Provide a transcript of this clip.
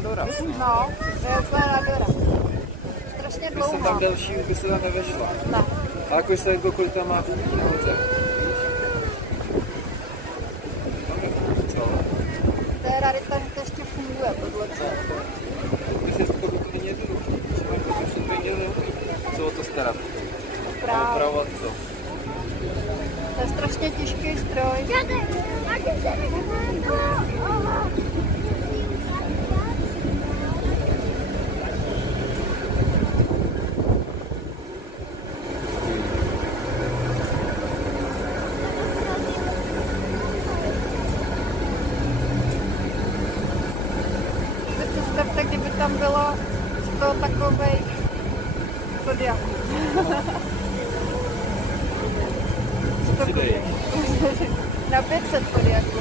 doraz. No, to je úplně nadora. Strašně Když jsem tam dlouho. delší, by se tam nevešla. Ne. A jako se kolik tam má údí nahoře. Co? To je rarita, že to ještě funguje, tohle. Když je to úplně nebylo. Třeba to všechny měli co o to starat. Právě. Opravovat co? To je strašně těžký stroj. Představte, kdyby tam bylo 100 takových zodiaků. 100 Přidej. na 500 zodiaků.